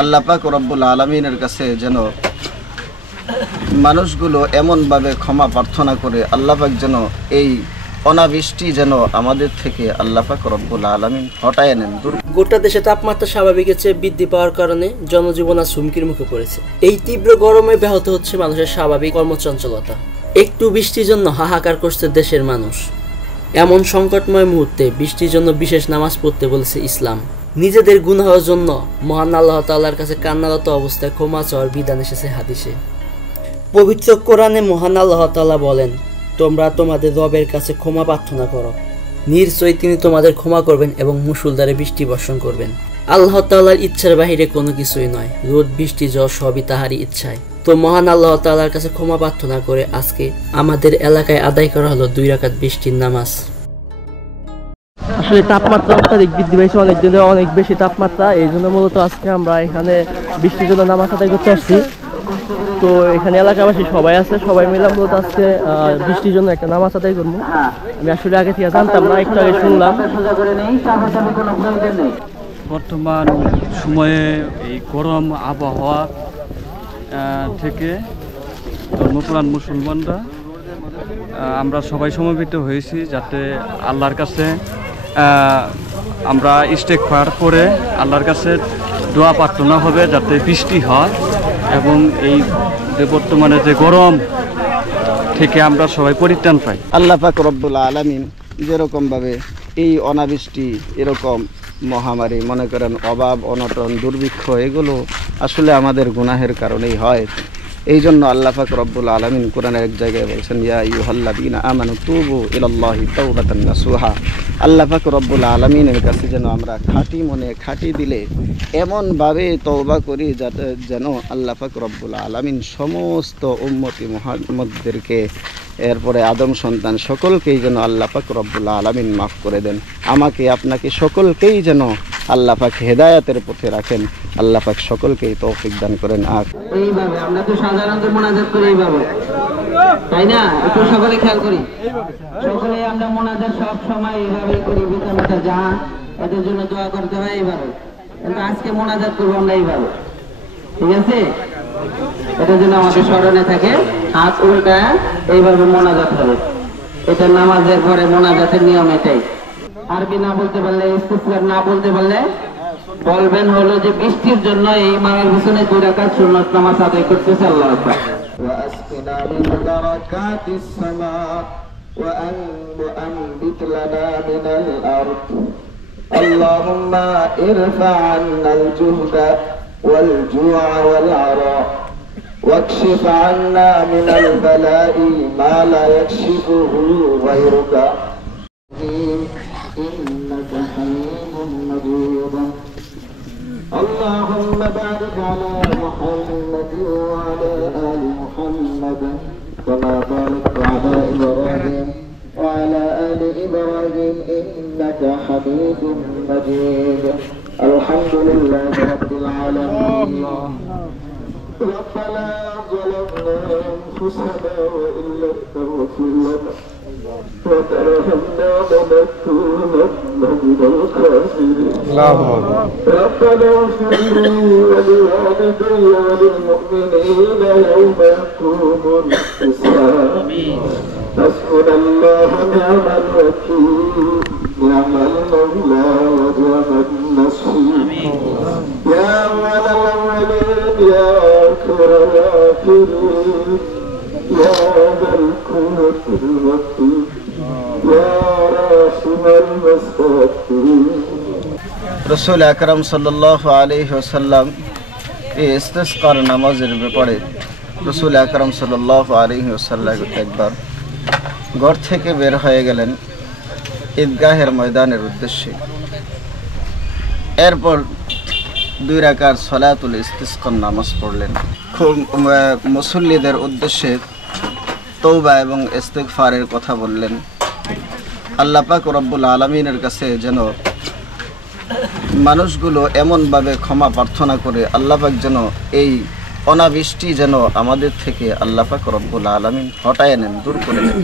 আল্লাহ পাক রব্বুল আলামিনের কাছে যেন মানুষগুলো এমনভাবে ক্ষমা প্রার্থনা করে আল্লাহ পাক যেন এই অনাবৃষ্টি যেন আমাদের থেকে আল্লাহ পাক রব্বুল আলামিন হটায় নেন। গোটা দেশে তাপমাত্রা স্বাভাবিকের চেয়ে বৃদ্ধি পাওয়ার কারণে জনজীবন আজ হুমকির মুখে পড়েছে। এই তীব্র গরমে ব্যাহত হচ্ছে মানুষের স্বাভাবিক কর্মচঞ্চলতা। একটু বৃষ্টির জন্য হাহাকার করছে দেশের মানুষ। এমন সংকটময় মুহূর্তে বৃষ্টির জন্য বিশেষ নামাজ পড়তে বলেছে ইসলাম। নিজেদের গুনাহের জন্য মহান আল্লাহ তাআলার কাছে কান্নারত অবস্থায় ক্ষমা চাওয়ার বিধান এসেছে হাদিসে। পবিত্র কোরআনে মহান আল্লাহ তাআলা বলেন, তোমরা তোমাদের রবের কাছে ক্ষমা প্রার্থনা করো, নিশ্চয়ই তিনি তোমাদের ক্ষমা করবেন এবং মুষলধারে বৃষ্টি বর্ষণ করবেন। আল্লাহ তাআলার ইচ্ছার বাহিরে কোনো কিছুই নয়। রোদ বৃষ্টি ঝড় সবই তাহারই ইচ্ছায়। তো মহান আল্লাহ তাআলার কাছে ক্ষমা প্রার্থনা করে আজকে আমাদের এলাকায় আদায় করা হলো 2 রাকাত বৃষ্টির নামাজ। আসলে তাপমাত্রা অত্যাধিক বৃদ্ধি পেয়েছে, অনেক দিনে অনেক বেশি তাপমাত্রা, এই জন্য মূলত আজকে আমরা এখানে বৃষ্টির জন্য নামাজ আদায় করতে আসছি। তো এখানে এলাকাবাসী সবাই আছে, সবাই মিলে মূলত আজকে বৃষ্টির জন্য একটা নামাজ আদায় করবো। আমি আসলে আগে থেকে জানতাম না, একটু আগে শুনলাম। বর্তমান সময়ে এই গরম আবহাওয়া থেকে ধর্মপ্রাণ মুসলমানরা আমরা সবাই সমবেত হয়েছি, যাতে আল্লাহর কাছে আমরা ইস্তেগফার করে আল্লাহর কাছে দোয়া প্রার্থনা হবে যাতে বৃষ্টি হয় এবং এই যে বর্তমানে যে গরম থেকে আমরা সবাই পরিত্রাণ পাই। আল্লাহ পাক রব্বুল আলামিন যেরকমভাবে এই অনাবৃষ্টি, এরকম মহামারী, মনে করেন অভাব অনটন দুর্ভিক্ষ, এগুলো আসলে আমাদের গুনাহের কারণেই হয়। এই জন্য আল্লাহ পাক রব্বুল আলামিন কোরআনের এক জায়গায় বলছেন, ইয়া আইয়ুহাল্লাযীনা আমানু তুবু ইলাল্লাহি তাওবাতান নাসুহা। আল্লাহ পাক রব্বুল আলামিনের কাছে যেন আমরা খাঁটি মনে খাঁটি দিলে এমনভাবে তওবা করি যাতে যেন আল্লাহ পাক রব্বুল আলামিন সমস্ত উম্মতি মুহাম্মদদেরকে, এরপরে আদম সন্তান সকলকেই যেন আল্লাহ পাক রব্বুল আলামিন মাফ করে দেন। আমাকে আপনাকে সকলকেই যেন আল্লাহ পাক হেদায়েতের পথে রাখেন। আল্লাহ পাক সকলকেই তৌফিক দান করেন। আর এইভাবে আমরা তো সাধারণত মুনাজাত করি এইভাবে, তাই না? একটু সকলে খেয়াল করি, সকলে আমরা মুনাজাত সব সময় এইভাবে করি, পিতা জাহান এদের জন্য দোয়া করতে হয় এইভাবে। কিন্তু আজকে মুনাজাত করবো আমরা এইভাবে, ঠিক আছে? এটার জন্য আমাদের স্মরণে থাকে, হাত উল্টা এইভাবে মোনাজাত হবে। এটা নামাজের পরে মোনাজাতের নিয়ম এটাই। আরবি না বলতে পারলে, ইস্তিগফার না বলতে পারলে বলবেন হলো যে বৃষ্টির জন্য এই ইমামের পিছনে 2 রাকাত সুন্নাত নামাজ আদায় করতেছে। আল্লাহু আকবার। وأسقنا من بركات السماء وأنبت لنا من الأرض اللهم ارفع عنا الجهد والجوع والعراء واكشف عنا من البلاء ما لا يكشفه غيرك إنك حليم مجيد اللهم بارك على محمد وعلى آل محمد كما باركت على إبراهيم وعلى آل إبراهيم إنك حميد مجيد الحمد لله رب العالمين ربنا ظلمنا أنفسنا وإن لم تغفر لنا وترحمنا لنكونن من الخاسرين ربنا اغفر لي ولوالدي وللمؤمنين يوم يقوم الحساب حسبنا الله ونعم الوكيل نعم المولى ونعم النصير يا أول الأولين يا آخر الآخرين يا ذا القوة المتين يا راشم المستقيم رسول আকরাম সাল্লাল্লাহু আলাইহি ওয়াসাল্লাম এই ইস্তিসকার নামাজের ব্যাপারে রসুল আকরাম সাল্লাল্লাহু আলাইহি ওয়াসাল্লাম একবার ঘর থেকে বের হয়ে গেলেন ঈদগাহের ময়দানের উদ্দেশ্যে। এরপর 2 রাকাত সালাতুল ইস্তিসকার নামাজ পড়লেন। মুসল্লিদের উদ্দেশ্যে তওবা এবং ইস্তিগফারের কথা বললেন। আল্লাহ পাক রব্বুল আলামিনের কাছে যেন মানুষগুলো এমনভাবে ক্ষমা প্রার্থনা করে আল্লাহ পাক যেন এই অনাবৃষ্টি যেন আমাদের থেকে আল্লাহ পাক রব্বুল আলামিন হটায় নেন, দূর করে নেন।